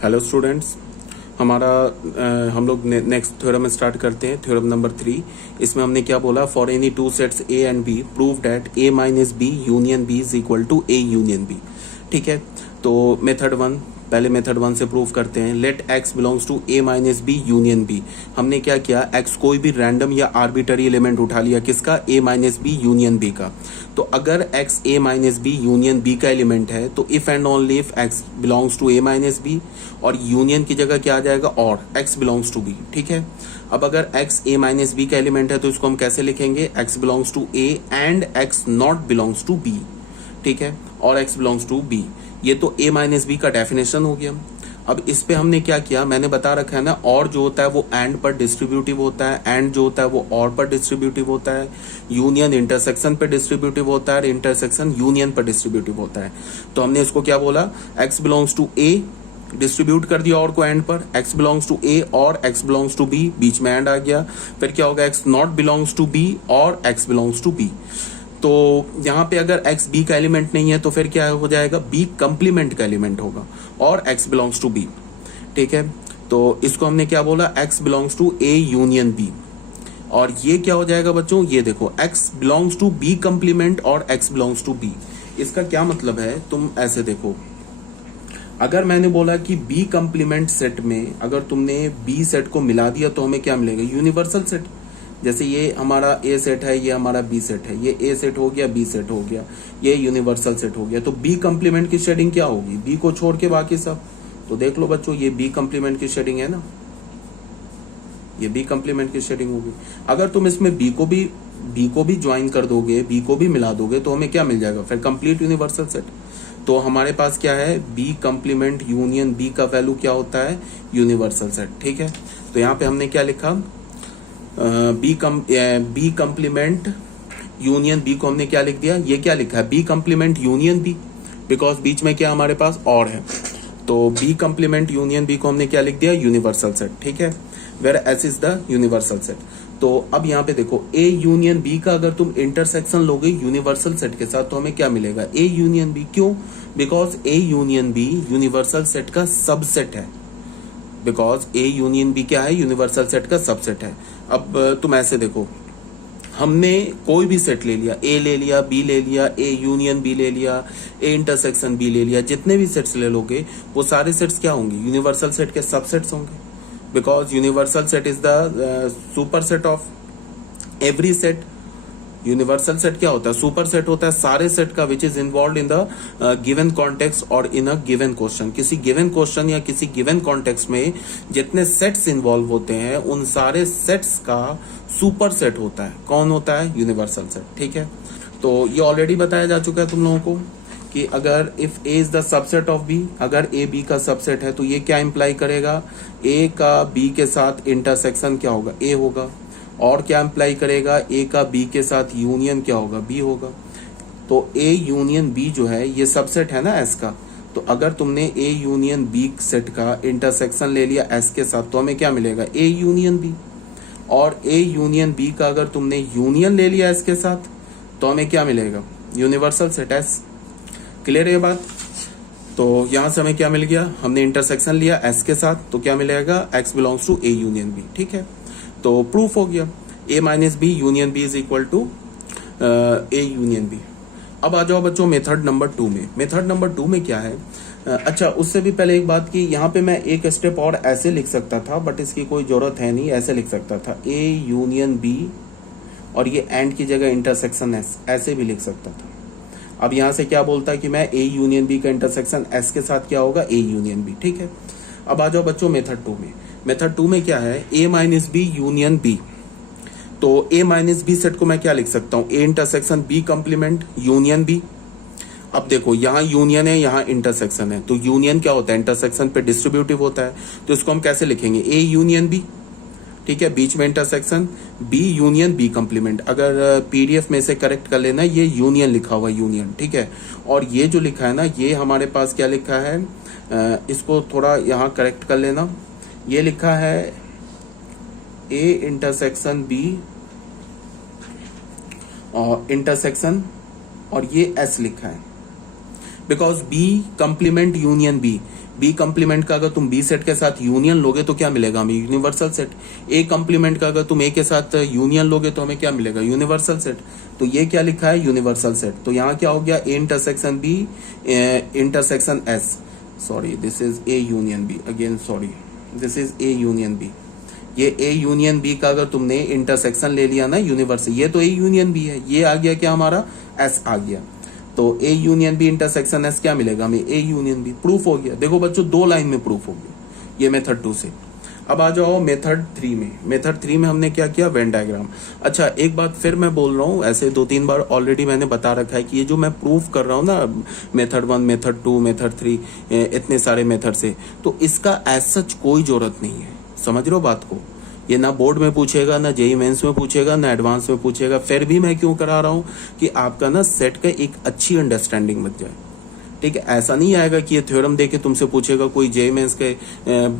Hello students, हमारा हम लोग नेक्स्ट थ्योरम स्टार्ट करते हैं। Theorem number 3। इसमें हमने क्या बोला, for any two sets A and B prove that A minus B union B is equal to A union B. ठीक है, तो मेथड 1, पहले मेथड 1 से प्रूव करते हैं। Let x belongs to A minus B union B. हमने क्या किया, एक्स कोई भी रैंडम या आर्बिटरी एलिमेंट उठा लिया, किसका, A minus B union B का। तो अगर x A minus B union B का एलिमेंट है तो if and only if x belongs to A minus B, और यूनियन की जगह क्या आ जाएगा, और एक्स बिलोंग्स टू बी। ठीक है, अब अगर एक्स ए माइनस बी का एलिमेंट है तो इसको हम कैसे लिखेंगे, x belongs to A and x not belongs to B. ठीक है, और एक्स बिलोंग्स टू बी, ये तो ए माइनस बी का डेफिनेशन हो गया। अब इस पे हमने क्या किया, मैंने बता रखा है ना, और जो होता है वो एंड पर डिस्ट्रीब्यूटिव होता है, एंड जो होता है वो और पर डिस्ट्रीब्यूटिव होता है, यूनियन इंटरसेक्शन पे डिस्ट्रीब्यूटिव होता है, इंटरसेक्शन यूनियन पर डिस्ट्रीब्यूटिव होता है। तो हमने इसको क्या बोला, x belongs to A, distribute कर दिया और को एंड पर, एक्स बिलोंग्स टू ए और एक्स बिलोंग्स टू बी, बीच में एंड आ गया। फिर क्या होगा, x not belongs to B और एक्स बिलोंग्स टू बी। तो यहाँ पे अगर x b का एलिमेंट नहीं है तो फिर क्या हो जाएगा, b कंप्लीमेंट का एलिमेंट होगा और x बिलोंग्स टू b। ठीक है, तो इसको हमने क्या बोला, x belongs to a union b। और ये क्या हो जाएगा बच्चों, ये देखो x belongs to b complement और x बिलोंग्स टू b। इसका क्या मतलब है, तुम ऐसे देखो, अगर मैंने बोला कि b कंप्लीमेंट सेट में अगर तुमने b सेट को मिला दिया तो हमें क्या मिलेगा, यूनिवर्सल सेट। जैसे ये हमारा ए सेट है, ये हमारा बी सेट है, ये ए सेट हो गया, बी सेट हो गया, ये यूनिवर्सल सेट हो गया। तो बी कंप्लीमेंट की शेडिंग क्या होगी, बी को छोड़ के बाकी सब। तो देख लो बच्चों, ये बी कंप्लीमेंट की शेडिंग है ना, ये बी कंप्लीमेंट की शेडिंग होगी। अगर तुम इसमें बी को भी ज्वाइन कर दोगे, बी को भी मिला दोगे तो हमें क्या मिल जाएगा, फिर कंप्लीट यूनिवर्सल सेट। तो हमारे पास क्या है, बी कंप्लीमेंट यूनियन बी का वैल्यू क्या होता है, यूनिवर्सल सेट। ठीक है, तो यहाँ पे हमने क्या लिखा, बी कंप्लीमेंट यूनियन बी को हमने क्या लिख दिया, ये क्या लिखा है, B complement union B, because बीच में क्या हमारे पास और है। तो बी कंप्लीमेंट यूनियन बी को हमने क्या लिख दिया, यूनिवर्सल सेट। ठीक है, where S is the universal set. तो अब यहाँ पे देखो, ए यूनियन बी का अगर तुम इंटरसेक्शन लोगे यूनिवर्सल सेट के साथ तो हमें क्या मिलेगा, ए यूनियन बी। क्यों, because A union B universal set का सबसेट है, बिकॉज ए यूनियन बी क्या है, यूनिवर्सल सेट का सबसेट है। अब तुम ऐसे देखो, हमने कोई भी सेट ले लिया, ए ले लिया, बी ले लिया, ए यूनियन बी ले लिया, ए इंटरसेक्शन बी ले लिया, जितने भी सेट्स ले लोगे वो सारे सेट्स क्या होंगे, यूनिवर्सल सेट के सबसेट्स होंगे, because universal set is the super set of every set. Universal set क्या होता है, सुपर सेट होता है सारे सेट का which is involve in the given context और इन अ गिवन क्वेश्चन। किसी गिवन क्वेश्चन या किसी गिवन कॉन्टेक्स्ट में जितने सेट्स इन्वॉल्व होते हैं उन सारे सेट्स का सुपर सेट होता है। कौन होता है, यूनिवर्सल सेट। ठीक है, तो ये ऑलरेडी बताया जा चुका है तुम लोगों को कि अगर if A is the subset of B, अगर ए बी का सबसेट है तो ये क्या इंप्लाई करेगा, ए का बी के साथ इंटरसेक्शन क्या होगा, ए होगा, और क्या इंप्लाई करेगा, ए का बी के साथ यूनियन क्या होगा, बी होगा। तो ए यूनियन बी जो है ये सबसेट है ना एस का, तो अगर तुमने ए यूनियन बी सेट का इंटरसेक्शन ले लिया एस के साथ तो हमें क्या मिलेगा, ए यूनियन बी। और ए यूनियन बी का अगर तुमने यूनियन ले लिया एस के साथ तो हमें क्या मिलेगा, यूनिवर्सल सेट एस। क्लियर है ये बात। तो यहां से हमें क्या मिल गया, हमने इंटरसेक्शन लिया एस के साथ तो क्या मिलेगा, X belongs to A union B. ठीक है, तो प्रूफ हो गया, A minus B union B is equal to A union B. अब आ जाओ बच्चों मेथड नंबर 2 में। मेथड नंबर 2 में क्या है, अच्छा उससे भी पहले एक बात की, यहाँ पे मैं एक स्टेप और ऐसे लिख सकता था बट इसकी कोई जरूरत है नहीं, ऐसे लिख सकता था ए यूनियन बी और ये एंड की जगह इंटरसेक्शन एस, ऐसे भी लिख सकता था। अब यहाँ से क्या बोलता है कि मैं ए यूनियन बी का इंटरसेक्शन एस के साथ क्या होगा, ए यूनियन बी। ठीक है, अब आ जाओ बच्चों मेथड 2 में। मेथड 2 में क्या है, A minus B union B. तो ए माइनस बी सेट को मैं क्या लिख सकता हूं, A intersection B complement union B. अब देखो यहाँ यूनियन है, यहाँ इंटरसेक्शन है, तो यूनियन क्या होता है, इंटरसेक्शन पे डिस्ट्रीब्यूटिव होता है, तो इसको हम कैसे लिखेंगे, ए यूनियन बी। ठीक है, बीच में intersection, B union B complement. अगर पीडीएफ में से करेक्ट कर लेना, ये यूनियन लिखा हुआ यूनियन। ठीक है, और ये जो लिखा है ना, ये हमारे पास क्या लिखा है, इसको थोड़ा यहाँ करेक्ट कर लेना, ये लिखा है ए इंटरसेक्शन बी और इंटरसेक्शन, और ये एस लिखा है। Because B complement union B, B complement का अगर तुम बी सेट के साथ यूनियन लोगे तो क्या मिलेगा हमें, यूनिवर्सल सेट। ए कंप्लीमेंट का अगर तुम ए के साथ यूनियन लोगे तो हमें क्या मिलेगा, यूनिवर्सल सेट। तो ये क्या लिखा है, यूनिवर्सल सेट। तो यहाँ क्या हो गया, A intersection B intersection S, sorry this is A union B, again sorry this is A union B. ये ए यूनियन बी का अगर तुमने इंटरसेक्शन ले लिया ना यूनिवर्सल, ये तो ए यूनियन बी है, ये आ गया क्या हमारा, एस आ गया। तो A union B intersection S क्या मिलेगा हमें, ए यूनियन बी। प्रूफ हो गया। देखो बच्चों, 2 लाइन में प्रूफ हो गया ये मेथड 2 से। अब आ जाओ मेथड 3 में। मेथड 3 में हमने क्या किया, वेन डायग्राम। अच्छा एक बात फिर मैं बोल रहा हूँ, ऐसे 2-3 बार ऑलरेडी मैंने बता रखा है कि ये जो मैं प्रूफ कर रहा हूँ ना, मेथड 1, मेथड 2, मेथड 3, इतने सारे मेथड से, तो इसका एज सच कोई जरूरत नहीं है। समझ रहे हो बात को, ये ना बोर्ड में पूछेगा, ना जेई मेंस में पूछेगा, ना एडवांस में पूछेगा। फिर भी मैं क्यों करा रहा हूँ कि आपका ना सेट का एक अच्छी अंडरस्टैंडिंग बन जाए। ठीक है, ऐसा नहीं आएगा कि ये थ्योरम देके तुमसे पूछेगा, कोई जेई मेंस के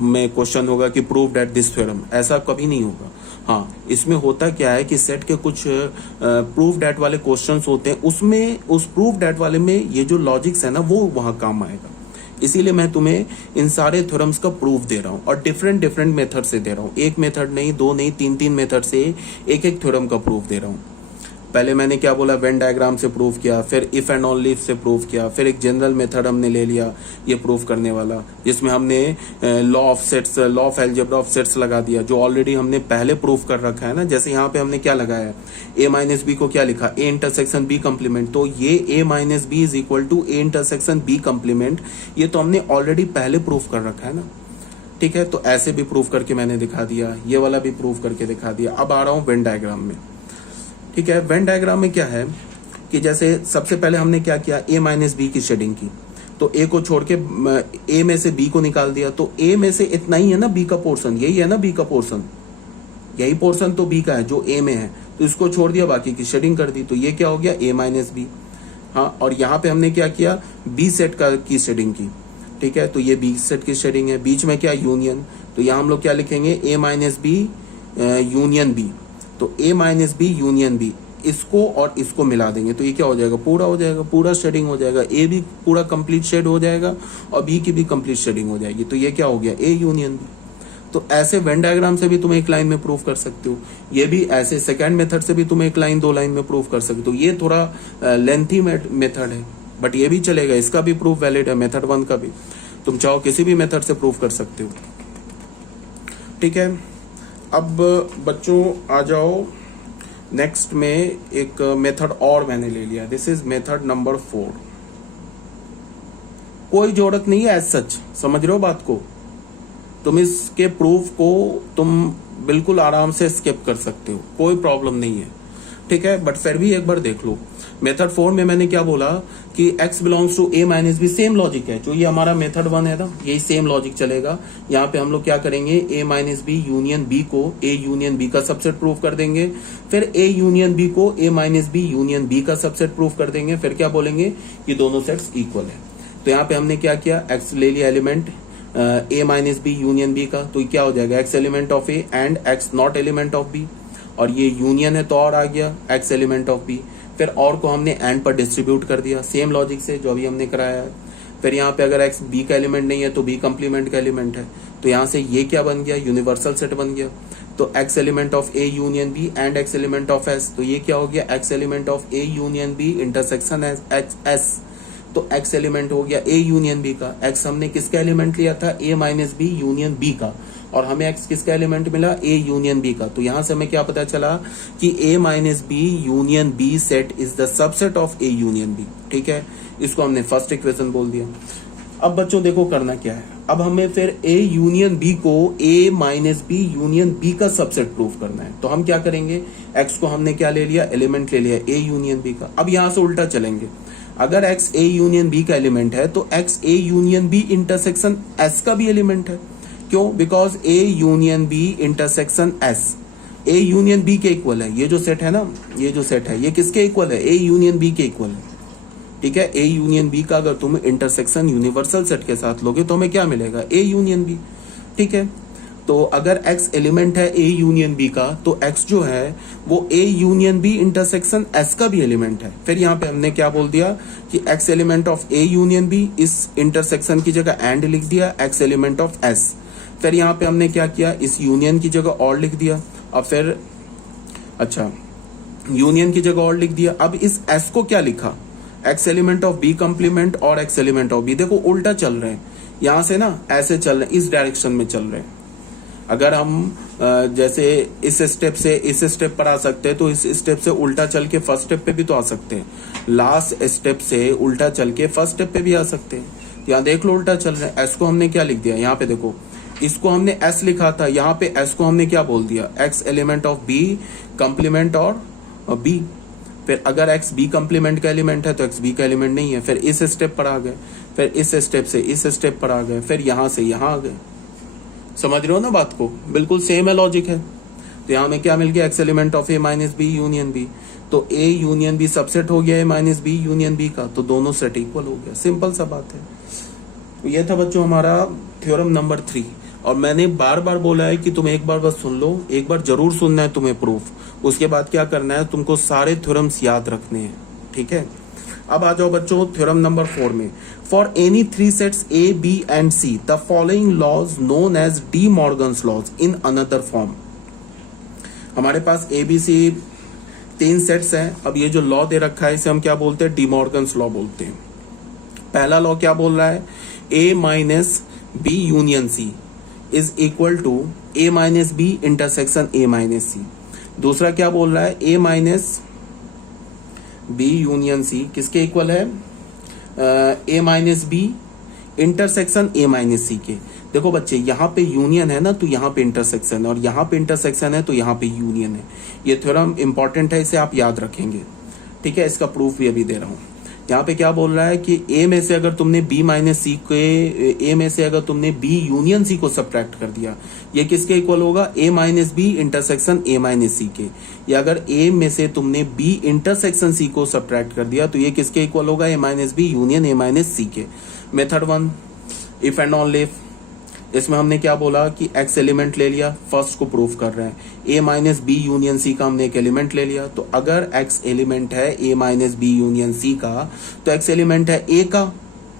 में क्वेश्चन होगा कि प्रूव दैट दिस थ्योरम, ऐसा कभी नहीं होगा। हाँ, इसमें होता क्या है कि सेट के कुछ प्रूव दैट वाले क्वेश्चंस होते हैं, उसमें उस प्रूव दैट वाले में ये जो लॉजिक्स है ना वो वहां काम आएगा। इसीलिए मैं तुम्हें इन सारे थ्योरम्स का प्रूफ दे रहा हूँ और डिफरेंट डिफरेंट मेथड से दे रहा हूँ। एक मेथड नहीं, 2 नहीं, 3 मेथड से एक एक थ्योरम का प्रूफ दे रहा हूँ। पहले मैंने क्या बोला, वेन डायग्राम से प्रूफ किया, फिर इफ एंड ओनली इफ से प्रूफ किया, फिर एक जनरल मेथड हमने ले लिया ये प्रूफ करने वाला, जिसमें हमने law of sets, law of algebra of sets लगा दिया, जो ऑलरेडी हमने पहले प्रूफ कर रखा है ना। जैसे यहाँ पे हमने क्या लगाया है, ए माइनस बी को क्या लिखा, ए इंटरसेक्शन बी कंप्लीमेंट। तो ये A minus B is equal to A intersection B complement, ये तो हमने ऑलरेडी पहले प्रूफ कर रखा है ना। ठीक है, तो ऐसे भी प्रूफ करके मैंने दिखा दिया, ये वाला भी प्रूफ करके दिखा दिया। अब आ रहा हूँ वेन डायग्राम में। ठीक है, वेन डायग्राम में क्या है कि जैसे सबसे पहले हमने क्या किया, ए माइनस बी की शेडिंग की। तो ए को छोड़ के ए में से बी को निकाल दिया, तो ए में से इतना ही है ना बी का पोर्शन, यही है ना बी का पोर्शन, यही पोर्शन तो बी का है जो ए में है, तो इसको छोड़ दिया, बाकी की शेडिंग कर दी। तो ये क्या हो गया, ए माइनस बी। हाँ, और यहाँ पे हमने क्या किया, बी सेट का की शेडिंग की। ठीक है, तो ये बी सेट की शेडिंग है, बीच में क्या यूनियन, तो यहाँ हम लोग क्या लिखेंगे, ए माइनस बी यूनियन बी। तो A minus B union B, इसको और इसको मिला देंगे तो ये क्या हो जाएगा, पूरा हो जाएगा, पूरा शेडिंग हो जाएगा, ए भी पूरा कंप्लीट शेड हो जाएगा और बी की भी कंप्लीट शेडिंग हो जाएगी। तो ये क्या हो गया, ए यूनियन बी। तो ऐसे वेन डायग्राम से भी तुम एक लाइन में प्रूफ कर सकते हो, ये भी ऐसे सेकंड मेथड से भी तुम एक लाइन 2 लाइन में प्रूफ कर सकते हो। ये थोड़ा लेंथी मेथड है, बट ये भी चलेगा, इसका भी प्रूफ वैलिड है, मेथड 1 का भी। तुम चाहो किसी भी मेथड से प्रूफ कर सकते हो। ठीक है, अब बच्चों आ जाओ नेक्स्ट में, एक मेथड और मैंने ले लिया, दिस इज मेथड नंबर 4। कोई जरूरत नहीं है एज सच, समझ रहे हो बात को, तुम इसके प्रूफ को तुम बिल्कुल आराम से स्किप कर सकते हो, कोई प्रॉब्लम नहीं है। ठीक है, बट फिर भी एक बार देख लो। मेथड 4 में मैंने क्या बोला कि x belongs to a minus B, same logic है जो ये हमारा मेथड 1 है ना, यही सेम लॉजिक चलेगा। यहाँ पे हम लोग क्या करेंगे, a minus B union b को a यूनियन b का सबसेट प्रूफ कर देंगे, फिर a यूनियन b को a minus B union b का सबसेट प्रूफ कर देंगे, फिर क्या बोलेंगे, ये दोनों सेट्स इक्वल है। तो यहाँ पे हमने क्या किया, x ले लिया element a minus B union b का, तो क्या हो जाएगा, x element of a and x not element of b, और ये यूनियन है तो और आ गया x एलिमेंट ऑफ b। फिर और को हमने एंड पर डिस्ट्रीब्यूट कर दिया, सेम लॉजिक से जो अभी हमने कराया है। फिर यहाँ पे अगर x b का एलिमेंट नहीं है तो b कंप्लीमेंट का एलिमेंट है, तो यहाँ से ये क्या बन गया, यूनिवर्सल सेट बन गया। तो x element of a union b and x element of s, तो ये क्या हो गया, x element of a union b intersection s। तो x एलिमेंट हो गया a यूनियन b का, x हमने किसका एलिमेंट लिया था, a minus B union b का, और हमें x किसका एलिमेंट मिला, a यूनियन b का। तो यहां से हमें क्या पता चला कि a minus B union b set is the subset of a union b। ठीक है, इसको हमने फर्स्ट इक्वेशन बोल दिया। अब बच्चों देखो करना क्या है, अब हमें फिर a यूनियन b को a minus B union b का सबसेट प्रूफ करना है। तो हम क्या करेंगे, x को हमने क्या ले लिया, एलिमेंट ले लिया a यूनियन b का। अब यहां से उल्टा चलेंगे, अगर x a यूनियन b का एलिमेंट है तो x a union b intersection s का भी एलिमेंट है। क्यों, because a union b intersection s a union b के इक्वल है। ये जो सेट है ना, ये जो सेट है ये किसके इक्वल है, a यूनियन b के इक्वल है। ठीक है, a यूनियन b का अगर तुम इंटरसेक्शन यूनिवर्सल सेट के साथ लोगे तो हमें क्या मिलेगा, a यूनियन b। ठीक है, तो अगर x एलिमेंट है a यूनियन b का, तो x जो है वो a union b intersection s का भी एलिमेंट है। फिर यहाँ पे हमने क्या बोल दिया कि x element of a union b, इस इंटरसेक्शन की जगह एंड लिख दिया, x एलिमेंट ऑफ s। फिर यहाँ पे हमने क्या किया, इस यूनियन की जगह और लिख दिया। अब फिर अच्छा, यूनियन की जगह और लिख दिया। अब इस s को क्या लिखा, x element of b complement और x एलिमेंट ऑफ b। देखो उल्टा चल रहे हैं, यहाँ से ना ऐसे चल रहे हैं, इस डायरेक्शन में चल रहे हैं। अगर हम जैसे इस स्टेप से इस स्टेप पर आ सकते हैं, तो इस स्टेप से उल्टा चल के फर्स्ट स्टेप पे भी तो आ सकते हैं, लास्ट स्टेप से उल्टा चल के फर्स्ट स्टेप पे भी आ सकते हैं। यहाँ देख लो उल्टा चल रहे हैं। एस को हमने क्या लिख दिया, यहाँ पे देखो, इसको हमने एस लिखा था, यहाँ पे एस को हमने क्या बोल दिया, x element of B complement और बी। फिर अगर एक्स बी कंप्लीमेंट का एलिमेंट है तो एक्स बी का एलिमेंट नहीं है। फिर इस स्टेप पर आ गए, फिर इस स्टेप से इस स्टेप पर आ गए, फिर यहां से यहां आ गए। समझ रहे हो ना बात को, बिल्कुल सेम है, लॉजिक है। तो यहाँ में क्या मिल गया, x element of A minus B union B. तो ए यूनियन बी सबसेट हो गया A minus B union B का, तो दोनों सेट इक्वल हो गया। सिंपल सा बात है। तो ये था बच्चों हमारा थ्योरम नंबर 3। और मैंने बार बार बोला है कि तुम एक बार बस सुन लो, एक बार जरूर सुनना है तुम्हें प्रूफ। उसके बाद क्या करना है, तुमको सारे थ्योरम्स याद रखने हैं, ठीक है। अब आ जाओ बच्चों थ्योरम नंबर 4 में। For any 3 sets A B and C the following laws known as De Morgan's laws in another form. हमारे पास ए बी सी 3 सेट्स हैं। अब ये जो लॉ दे रखा है इसे हम क्या बोलते हैं, डी मॉर्गन्स लॉ बोलते हैं। पहला लॉ क्या बोल रहा है, A minus B union C is equal to A minus B intersection A minus C. दूसरा क्या बोल रहा है, A minus B union C किसके इक्वल है, A minus B intersection A minus C के। देखो बच्चे, यहाँ पे यूनियन है ना, तो यहाँ पे इंटरसेक्शन है, और यहाँ पे इंटरसेक्शन है तो यहाँ पे यूनियन है। ये थ्योरम इंपॉर्टेंट है, इसे आप याद रखेंगे, ठीक है। इसका प्रूफ भी अभी दे रहा हूँ। यहाँ पे क्या बोल रहा है कि ए में से अगर तुमने बी माइनस सी के, ए में से अगर तुमने बी यूनियन सी को सब्ट्रैक्ट कर दिया, ये किसके इक्वल होगा, A minus B intersection A minus C के। या अगर ए में से तुमने बी इंटरसेक्शन सी को सब्ट्रैक्ट कर दिया तो ये किसके इक्वल होगा, A minus B union A minus C के। Method 1, if and only if. इसमें हमने क्या बोला कि एक्स एलिमेंट ले लिया, फर्स्ट को प्रूफ कर रहे हैं। ए माइनस बी यूनियन सी का हमने एक एलिमेंट ले लिया, तो अगर एक्स एलिमेंट है A minus B union C का, तो एक्स एलिमेंट है ए का,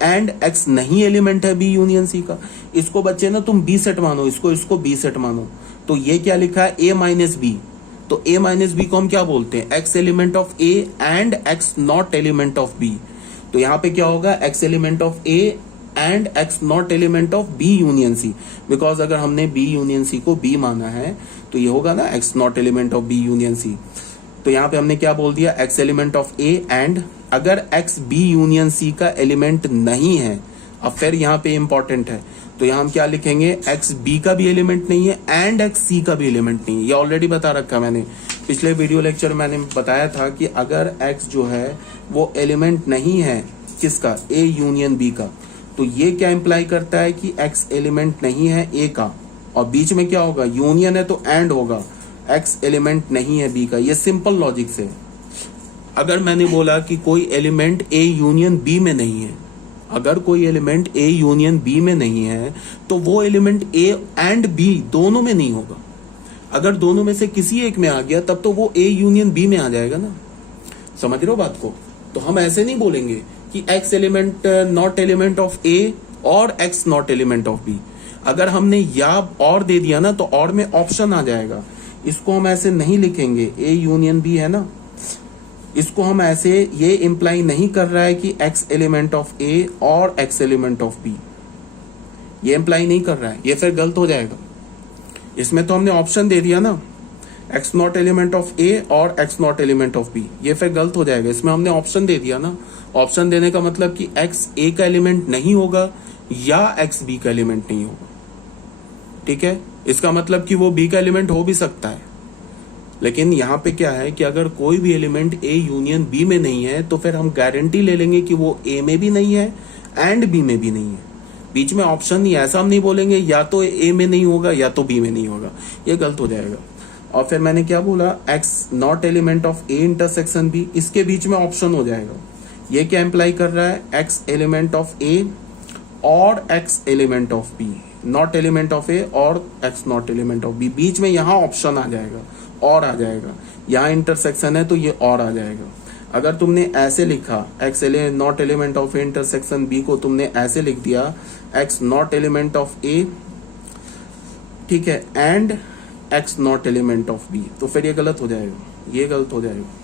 एंड एक्स नहीं एलिमेंट है बी यूनियन सी का। इसको बच्चे ना तुम बी सेट मानो, इसको बी सेट मानो। तो ये क्या लिखा है, ए माइनस बी। तो ए माइनस बी को हम क्या बोलते हैं, x element of A and x not element of B. तो यहाँ पे क्या होगा, x element of A and x not element of B union C. Because अगर हमने बी यूनियन सी को बी माना है तो ये होगा ना x not element of B union C. तो यहाँ पे हमने क्या बोल दिया, x element of A and अगर एक्स बी यूनियन सी का एलिमेंट नहीं है। अब फिर यहाँ पे इंपॉर्टेंट है, तो यहाँ हम क्या लिखेंगे, एक्स बी का भी एलिमेंट नहीं है एंड एक्स सी का भी एलिमेंट नहीं है। ये ऑलरेडी बता रखा मैंने, पिछले वीडियो लेक्चर मैंने बताया था कि अगर एक्स जो है वो एलिमेंट नहीं है किसका, ए यूनियन बी का, तो ये क्या इंप्लाई करता है कि एक्स एलिमेंट नहीं है ए का, और बीच में क्या होगा, यूनियन है तो एंड होगा, एक्स एलिमेंट नहीं है बी का। ये सिंपल लॉजिक से। अगर मैंने बोला कि कोई एलिमेंट ए यूनियन बी में नहीं है, अगर कोई एलिमेंट ए यूनियन बी में नहीं है तो वो एलिमेंट ए एंड बी दोनों में नहीं होगा। अगर दोनों में से किसी एक में आ गया तब तो वो ए यूनियन बी में आ जाएगा ना। समझ रहे हो बात को। तो हम ऐसे नहीं बोलेंगे कि X element not element of A और x not element of B. अगर हमने या और दे दिया ना तो और में ऑप्शन आ जाएगा। इसको हम ऐसे नहीं लिखेंगे, ए यूनियन बी है ना, इसको हम ऐसे, ये इंप्लाई नहीं कर रहा है कि एक्स एलिमेंट ऑफ ए और एक्स एलिमेंट ऑफ बी, ये इंप्लाई नहीं कर रहा है, ये फिर गलत हो जाएगा। इसमें तो हमने ऑप्शन दे दिया ना, x not element of A और x not element of B, ये फिर गलत हो जाएगा। इसमें हमने ऑप्शन दे दिया ना, ऑप्शन देने का मतलब कि एक्स ए का एलिमेंट नहीं होगा या एक्स बी का एलिमेंट नहीं होगा, ठीक है। इसका मतलब कि वो बी का एलिमेंट हो भी सकता है, लेकिन यहाँ पे क्या है कि अगर कोई भी एलिमेंट ए यूनियन बी में नहीं है तो फिर हम गारंटी ले लेंगे कि वो ए में भी नहीं है एंड बी में भी नहीं है। बीच में ऑप्शन नहीं, ऐसा हम नहीं बोलेंगे या तो ए में नहीं होगा या तो बी में नहीं होगा, ये गलत हो जाएगा। और फिर मैंने क्या बोला, x not element of A intersection B, इसके बीच में ऑप्शन हो जाएगा। ये क्या इंप्लाई कर रहा है, एक्स एलिमेंट ऑफ ए और X element of B, not element of A और x not element of B, बीच में यहाँ ऑप्शन आ जाएगा और आ जाएगा, यहाँ इंटरसेक्शन है तो ये और आ जाएगा। अगर तुमने ऐसे लिखा x not element of A intersection B को तुमने ऐसे लिख दिया x not element of A, ठीक है, and x not element of B, तो फिर ये गलत हो जाएगा, ये गलत हो जाएगा।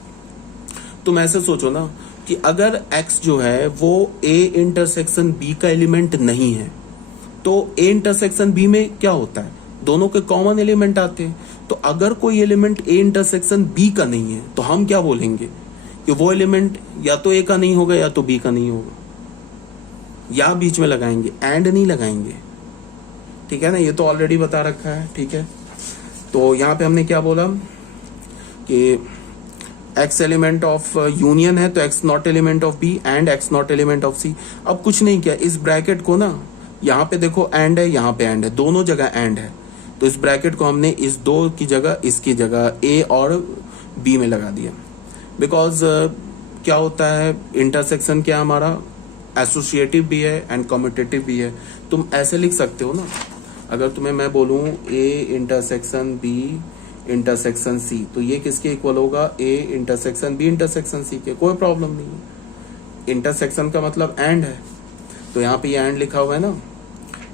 तुम ऐसे सोचो ना कि अगर x जो है वो a इंटरसेक्शन b का एलिमेंट नहीं है तो a इंटरसेक्शन b में क्या होता है, दोनों के कॉमन एलिमेंट आते हैं। तो अगर कोई एलिमेंट a इंटरसेक्शन b का नहीं है तो हम क्या बोलेंगे कि वो एलिमेंट या तो a का नहीं होगा या तो b का नहीं होगा, या बीच में लगाएंगे, एंड नहीं लगाएंगे, ठीक है ना, ये तो ऑलरेडी बता रखा है, ठीक है। तो यहाँ पे हमने क्या बोला कि एक्स एलिमेंट ऑफ यूनियन है तो X not element of B and x not element of C. अब कुछ नहीं किया, इस ब्रैकेट को ना यहाँ पे देखो एंड है, यहाँ पे एंड है, दोनों जगह एंड है, तो इस ब्रैकेट को हमने इस दो की जगह इसकी जगह ए और बी में लगा दिया। बिकॉज क्या होता है, इंटरसेक्शन क्या हमारा एसोसिएटिव भी है एंड कम्यूटेटिव भी है। तुम ऐसे लिख सकते हो ना, अगर तुम्हें मैं बोलूं A intersection B intersection C, तो ये किसके इक्वल होगा, A intersection B intersection C के, कोई प्रॉब्लम नहीं है। इंटरसेक्शन का मतलब एंड है, तो यहाँ पे ये एंड लिखा हुआ है ना,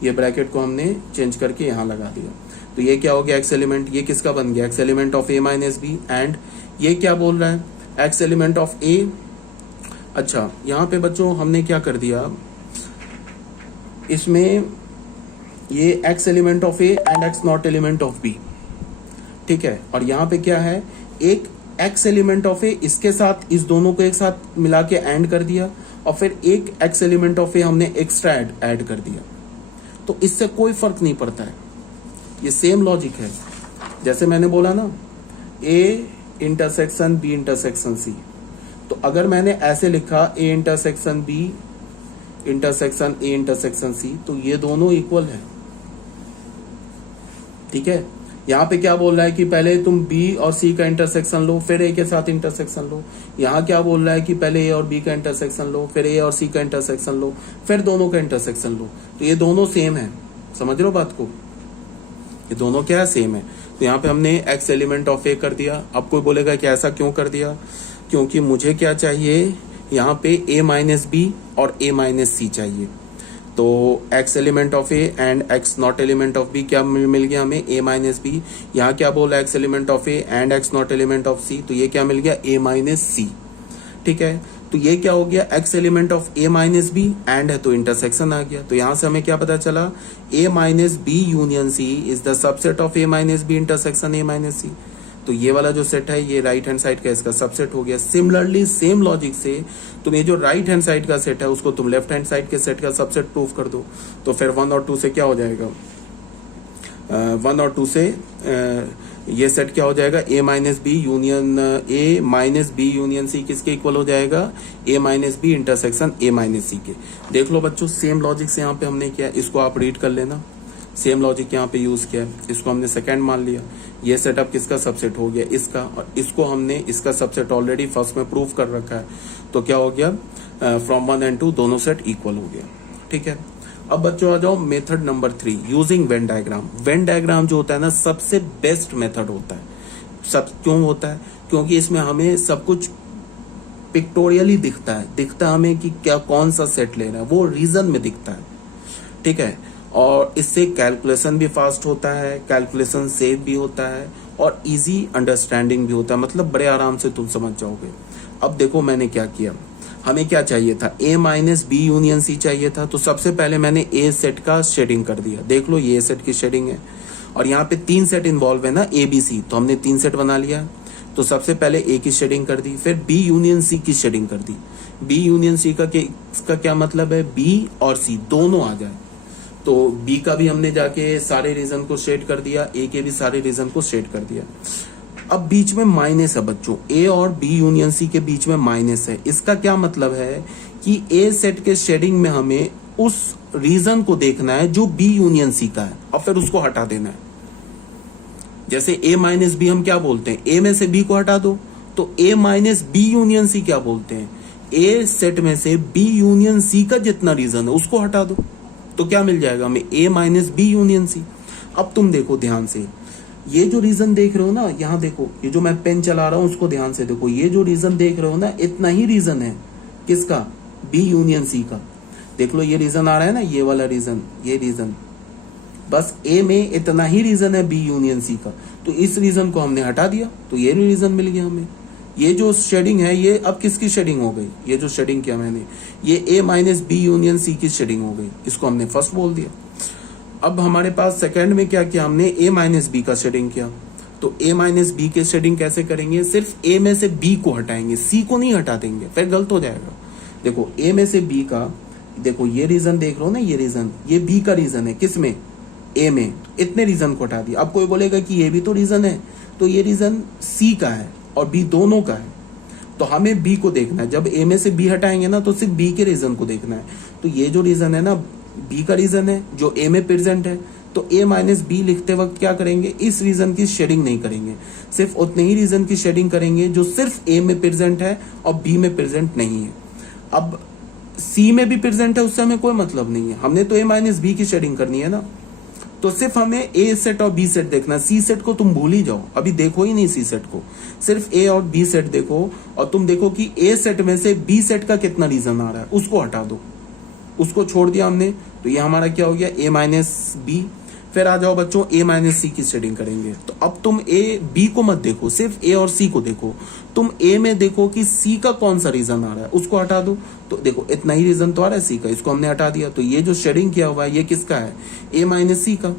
ये ब्रैकेट को हमने चेंज करके यहाँ लगा दिया। तो ये क्या हो गया, एक्स एलिमेंट, ये किसका बन गया, x element of A minus B, and ये क्या बोल रहा है, एक्स एलिमेंट ऑफ ए। अच्छा, यहाँ पे बच्चों हमने क्या कर दिया, इसमें ये x element of A and x not element of B, ठीक है, और यहाँ पे क्या है, एक एक्स एलिमेंट ऑफ ए इसके साथ इस दोनों को एक साथ मिला के एंड कर दिया, और फिर एक एक्स एलिमेंट ऑफ ए हमने एक्स्ट्रा ऐड कर दिया। तो इससे कोई फर्क नहीं पड़ता है, ये सेम लॉजिक है। जैसे मैंने बोला ना A intersection B intersection C, तो अगर मैंने ऐसे लिखा A intersection B intersection A intersection C, तो ये दोनों इक्वल है, ठीक है। यहाँ पे क्या बोल रहा है कि पहले तुम B और C का इंटरसेक्शन लो फिर A के साथ इंटरसेक्शन लो। यहाँ क्या बोल रहा है कि पहले A और B का इंटरसेक्शन लो फिर A और C का इंटरसेक्शन लो फिर दोनों का इंटरसेक्शन लो। तो ये दोनों सेम है, समझ रहे हो बात को, ये दोनों क्या है, सेम है। तो यहाँ पे हमने x एलिमेंट ऑफ A कर दिया। अब कोई बोलेगा कि ऐसा क्यों कर दिया, क्योंकि मुझे क्या चाहिए, यहाँ पे A माइनस बी और A माइनस सी चाहिए। तो x element of A and x not element of B क्या मिल गया हमें, A माइनस बी। यहाँ क्या बोला, x element of A and x not element of C, तो ये क्या मिल गया, A माइनस सी, ठीक है। तो ये क्या हो गया, x element of A minus B and है तो इंटरसेक्शन आ गया। तो यहाँ से हमें क्या पता चला, A minus B union C is the subset of A minus B intersection A minus C. तो ये वाला जो सेट है ये राइट हैंड साइड का इसका सबसेट हो गया। सिमिलरली सेम लॉजिक से तुम ये जो राइट हैंड साइड का सेट है उसको तुम लेफ्ट हैंड साइड के सेट का सबसेट प्रूफ कर दो। तो फिर 1 और 2 से क्या हो जाएगा, 1 और 2 से ये सेट क्या हो जाएगा, A minus B union A minus B union C किसके इक्वल हो जाएगा, A minus B intersection A minus C के। देख लो बच्चों, सेम लॉजिक से यहाँ पे हमने किया, इसको आप रीड कर लेना। सेम लॉजिक यहाँ पे यूज किया, इसको हमने सेकंड मान लिया। ये सेटअप किसका सबसेट हो गया, इसका, और इसको हमने इसका सबसेट ऑलरेडी फर्स्ट में प्रूव कर रखा है। तो क्या हो गया, फ्रॉम 1 एंड 2 दोनों सेट इक्वल हो गया, ठीक है। अब बच्चों आ जाओ method number 3, using Venn diagram. Venn diagram जो होता है ना, सबसे बेस्ट मेथड होता है। सब क्यों होता है, क्योंकि इसमें हमें सब कुछ पिक्टोरियली दिखता है हमें कि क्या कौन सा सेट ले रहा है, वो रीजन में दिखता है, ठीक है। और इससे कैलकुलेशन भी फास्ट होता है, कैलकुलेशन सेव भी होता है, और इजी अंडरस्टैंडिंग भी होता है, मतलब बड़े आराम से तुम समझ जाओगे। अब देखो मैंने क्या किया, हमें क्या चाहिए था, A minus B union C चाहिए था। तो सबसे पहले मैंने A सेट का शेडिंग कर दिया। देख लो ये सेट की शेडिंग है, और यहाँ पे 3 सेट इन्वॉल्व है ना, A B C, तो हमने 3 सेट बना लिया। तो सबसे पहले A की शेडिंग कर दी, फिर B यूनियन C की शेडिंग कर दी। B यूनियन C का क्या मतलब है, B और C दोनों आ जाए। तो B का भी हमने जाके सारे रीजन को शेड कर दिया, A के भी सारे रीजन को शेड कर दिया। अब बीच में माइनस है बच्चों, A और B यूनियन C के बीच में माइनस है। इसका क्या मतलब है कि A सेट के शेडिंग में हमें उस रीजन को देखना है जो B यूनियन C का है, और फिर उसको हटा देना है। जैसे A माइनस बी हम क्या बोलते हैं, A में से B को हटा दो, तो A minus B union C क्या बोलते हैं, A सेट में से B यूनियन C का जितना रीजन है उसको हटा दो। तो क्या मिल जाएगा हमें, ए माइनस बी यूनियन सी। अब तुम देखो ध्यान से, ये जो रीजन देख रहे हो ना, यहाँ देखो, ये जो मैं पेन चला रहा हूं उसको ध्यान से देखो, ये जो रीजन देख रहे हो ना, इतना ही रीजन है किसका, बी यूनियन सी का। देख लो ये रीजन आ रहा है ना, ये वाला रीजन, ये रीजन, बस ए में इतना ही रीजन है बी यूनियन सी का। तो इस रीजन को हमने हटा दिया तो ये रीजन मिल गया हमें। ये जो शेडिंग है ये अब किसकी शेडिंग हो गई, ये जो शेडिंग किया मैंने, ये ए माइनस बी यूनियन सी की शेडिंग हो गई, इसको हमने फर्स्ट बोल दिया। अब हमारे पास सेकंड में क्या किया हमने, ए माइनस बी का शेडिंग किया। तो ए माइनस बी के शेडिंग कैसे करेंगे, सिर्फ ए में से बी को हटाएंगे, सी को नहीं हटा देंगे, फिर गलत हो जाएगा। देखो ए में से बी का, देखो ये रीजन देख रहे हो ना, ये रीजन, ये बी का रीजन है, किसमें, ए में, इतने रीजन को हटा दिया। अब कोई बोलेगा कि ये भी तो रीजन है, तो ये रीजन सी का है और बी दोनों का है, तो हमें बी को देखना है। जब ए में से बी हटाएंगे ना तो सिर्फ बी के रीजन को देखना है। तो ये जो रीजन है ना, बी का रीजन है जो ए में प्रेजेंट है, तो ए माइनस बी लिखते वक्त क्या करेंगे, इस रीजन की शेडिंग नहीं करेंगे, सिर्फ उतने ही रीजन की शेडिंग करेंगे जो सिर्फ ए में प्रेजेंट है और बी में प्रेजेंट नहीं है। अब सी में भी प्रेजेंट है, उससे हमें कोई मतलब नहीं है, हमने तो ए माइनस बी की शेडिंग करनी है ना। तो सिर्फ हमें ए सेट और बी सेट देखना, सी सेट को तुम भूल ही जाओ, अभी देखो ही नहीं सी सेट को, सिर्फ ए और बी सेट देखो। और तुम देखो कि ए सेट में से बी सेट का कितना रीजन आ रहा है, उसको हटा दो, उसको छोड़ दिया हमने, तो ये हमारा क्या हो गया, ए माइनस बी। फिर आ जाओ बच्चों, ए माइनस सी की शेडिंग करेंगे। तो अब तुम ए बी को मत देखो, सिर्फ ए और सी को देखो। तुम ए में देखो कि सी का कौन सा रीजन आ रहा है, उसको हटा दो। तो देखो इतना ही रीजन तो आ रहा है सी का, इसको हमने हटा दिया। तो ये जो शेडिंग किया हुआ है ये किसका है, ए माइनस सी का।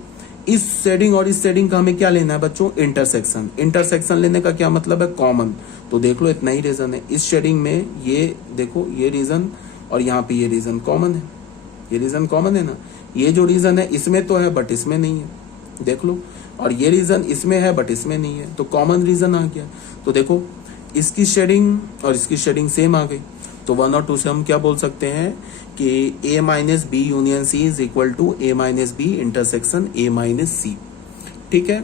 इस शेडिंग और इस शेडिंग का हमें क्या लेना है बच्चों, इंटरसेक्शन। इंटरसेक्शन लेने का क्या मतलब है, कॉमन। तो देख लो इतना ही रीजन है इस शेडिंग में, ये देखो ये रीजन और यहाँ पे ये रीजन कॉमन है, ये रीजन कॉमन है ना। ये जो रीजन है इसमें तो है बट इसमें नहीं है, देख लो। और ये रीजन इसमें है बट इसमें नहीं है, तो कॉमन रीजन आ गया। तो देखो इसकी शेडिंग और इसकी शेडिंग सेम आ गई। तो 1 और 2 से हम क्या बोल सकते हैं कि A minus B union C is equal to A minus B intersection A minus C. ठीक है।